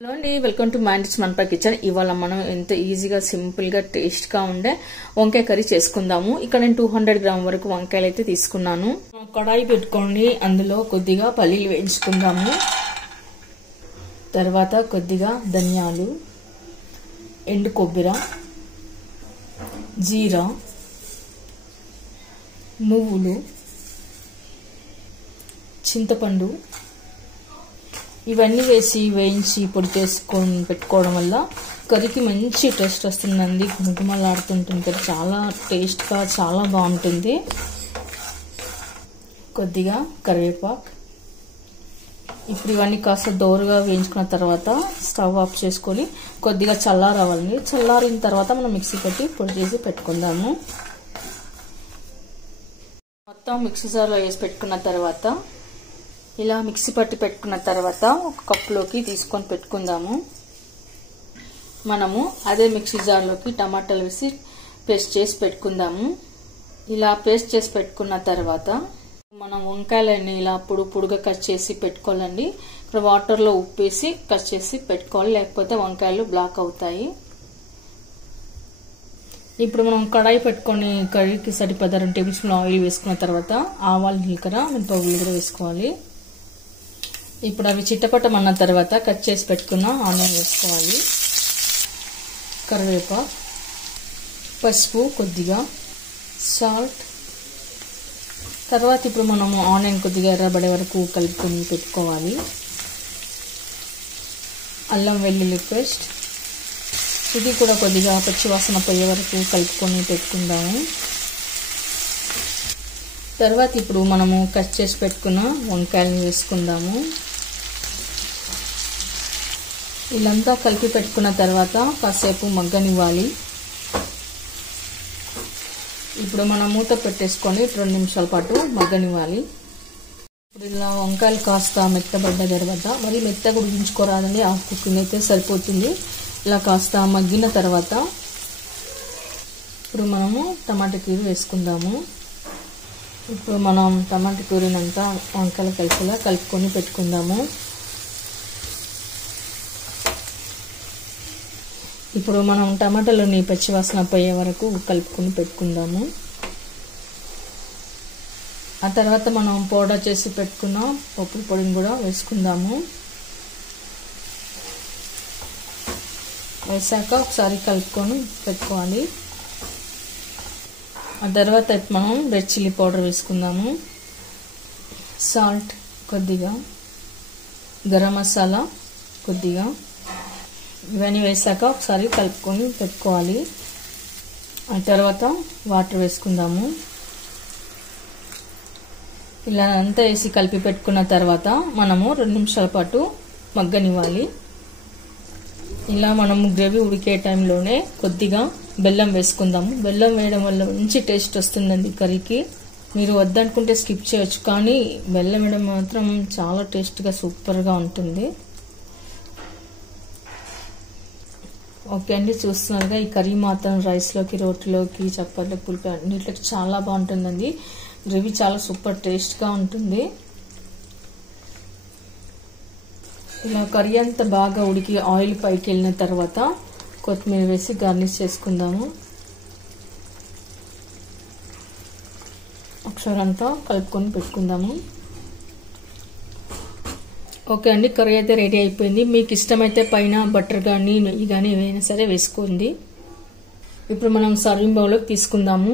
Hello అండి, welcome to minds మనపై kitchen. ఇవాళ మనం ఎంత ఈజీగా సింపుల్ గా టేస్ట్ గా ఉండే వంకాయ కర్రీ చేసుకుందాము. ఇక్కడ నేను 200 గ్రామ్ వరకు వంకాయలు అయితే తీసుకున్నాను. కడాయి పెట్టుకోండి, అందులో కొద్దిగా పల్లీలు వేయించుకుందాము. తర్వాత కొద్దిగా ధనియాలు, ఎండు కొబ్బరి, జీరా, నువ్వులు, చింతపండు ఇవన్నీ వేసి వేయించి పొడి చేసుకొని పెట్టుకోవడం వల్ల కర్రీకి మంచి టేస్ట్ వస్తుందండి. గుమగుమలాడుతుంటుంది కర్రీ, చాలా టేస్ట్గా చాలా బాగుంటుంది. కొద్దిగా కరివేపాకు. ఇప్పుడు ఇవన్నీ కాస్త దోరగా వేయించుకున్న తర్వాత స్టవ్ ఆఫ్ చేసుకొని కొద్దిగా చల్లారవ్వాలి. చల్లారిన తర్వాత మనం మిక్సీ పట్టి పొడి చేసి పెట్టుకుందాము. మొత్తం మిక్సీ జార్లో వేసి పెట్టుకున్న తర్వాత ఇలా మిక్సీ పట్టి పెట్టుకున్న తర్వాత ఒక కప్లోకి తీసుకొని పెట్టుకుందాము. మనము అదే మిక్సీ జార్లోకి టమాటాలు వేసి పేస్ట్ చేసి పెట్టుకుందాము. ఇలా పేస్ట్ చేసి పెట్టుకున్న తర్వాత మనం వంకాయలని ఇలా పొడుగా కట్ చేసి పెట్టుకోవాలండి. ఇక్కడ వాటర్లో ఉప్పు వేసి కట్ చేసి పెట్టుకోవాలి, లేకపోతే వంకాయలు బ్లాక్ అవుతాయి. ఇప్పుడు మనం కడాయి పెట్టుకొని కర్రీకి సరిపడా 2 టేబుల్ స్పూన్ ఆయిల్ వేసుకున్న తర్వాత ఆవాలు, జీలకర్ర, మినపగుళ్ళు కూడా వేసుకోవాలి. ఇప్పుడు అవి చిట్టపట్టమన్న తర్వాత కట్ చేసి పెట్టుకున్న ఆనియన్ వేసుకోవాలి. కరివేపాకు, పసుపు, కొద్దిగా సాల్ట్. తర్వాత ఇప్పుడు మనము ఆనియన్ కొద్దిగా ఎర్రబడే వరకు కలుపుకొని పెట్టుకోవాలి. అల్లం వెల్లుల్లి పేస్ట్, ఇది కూడా కొద్దిగా పచ్చివాసన పోయే వరకు కలుపుకొని పెట్టుకుందాము. తర్వాత ఇప్పుడు మనము కట్ చేసి పెట్టుకున్న వంకాయలను వేసుకుందాము. ఇలాంతా కలిపి పెట్టుకున్న తర్వాత కాసేపు మగ్గనివ్వాలి. ఇప్పుడు మనం మూత పెట్టేసుకొని 2 నిమిషాల పాటు మగ్గనివ్వాలి. ఇప్పుడు ఇలా వంకాయలు కాస్త మెత్తబడ్డ తర్వాత, మరి మెత్తగా ఉడికించుకోరాదండి, హాఫ్ కుకింగ్ అయితే సరిపోతుంది. ఇలా కాస్త మగ్గిన తర్వాత ఇప్పుడు మనము టమాటా ప్యూరీ వేసుకుందాము. ఇప్పుడు మనం టమాటా ప్యూరీనంతా వంకాయలు కలిసేలా కలుపుకొని పెట్టుకుందాము. ఇప్పుడు మనం టమాటాలోని పచ్చివాసన పోయే వరకు కలుపుకొని పెట్టుకుందాము. ఆ తర్వాత మనం పౌడర్ చేసి పెట్టుకున్న పప్పు పొడిని కూడా వేసుకుందాము. వేసాక ఒకసారి కలుపుకొని పెట్టుకోవాలి. ఆ తర్వాత మనం రెడ్ చిల్లీ పౌడర్ వేసుకుందాము. సాల్ట్ కొద్దిగా, గరం మసాలా కొద్దిగా, ఇవన్నీ వేసాక ఒకసారి కలుపుకొని పెట్టుకోవాలి. ఆ తర్వాత వాటర్ వేసుకుందాము. ఇలా అంతా వేసి కలిపి పెట్టుకున్న తర్వాత మనము 2 నిమిషాల పాటు మగ్గనివ్వాలి. ఇలా మనము గ్రేవీ ఉడికే టైంలోనే కొద్దిగా బెల్లం వేసుకుందాము. బెల్లం వేయడం వల్ల మంచి టేస్ట్ వస్తుందండి కర్రీకి. మీరు వద్దనుకుంటే స్కిప్ చేయొచ్చు, కానీ బెల్లం వేయడం మాత్రం చాలా టేస్ట్గా సూపర్గా ఉంటుంది. ఓకే అండి, చూస్తున్నారుగా, ఈ కర్రీ మాత్రం రైస్లోకి, రోటీలోకి, చపాతీలోకి, పులిపి అన్నిటికి చాలా బాగుంటుందండి. గ్రేవీ చాలా సూపర్ టేస్ట్గా ఉంటుంది. ఇలా కర్రీ అంతా బాగా ఉడికి ఆయిల్ పైకి వెళ్ళిన తర్వాత కొత్తిమీర వేసి గార్నిష్ చేసుకుందాము. ఒకసారి అంతా కలుపుకొని పెట్టుకుందాము. ఓకే అండి, కర్రీ అయితే రెడీ అయిపోయింది. మీకు ఇష్టమైతే పైన బటర్ కానీ నెయ్యి కానీ ఏమైనా సరే వేసుకోండి. ఇప్పుడు మనం సర్వింగ్ బౌల్లోకి తీసుకుందాము.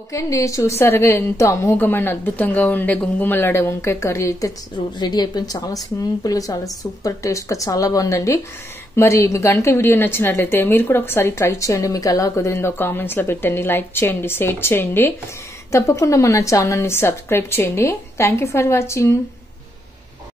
ఓకే అండి, చూసారుగా, ఎంతో అమోఘమైన అద్భుతంగా ఉండే గుమగుమలాడే వంకాయ కర్రీ అయితే రెడీ అయిపోయింది. చాలా సింపుల్గా, చాలా సూపర్ టేస్ట్గా చాలా బాగుందండి. మరి మీకు కనుక వీడియో నచ్చినట్లయితే మీరు కూడా ఒకసారి ట్రై చేయండి. మీకు ఎలా కుదిరిందో కామెంట్స్లో పెట్టండి, లైక్ చేయండి, షేర్ చేయండి. తప్పకుండా మన ఛానల్ని సబ్స్క్రైబ్ చేయండి. Thank you for watching.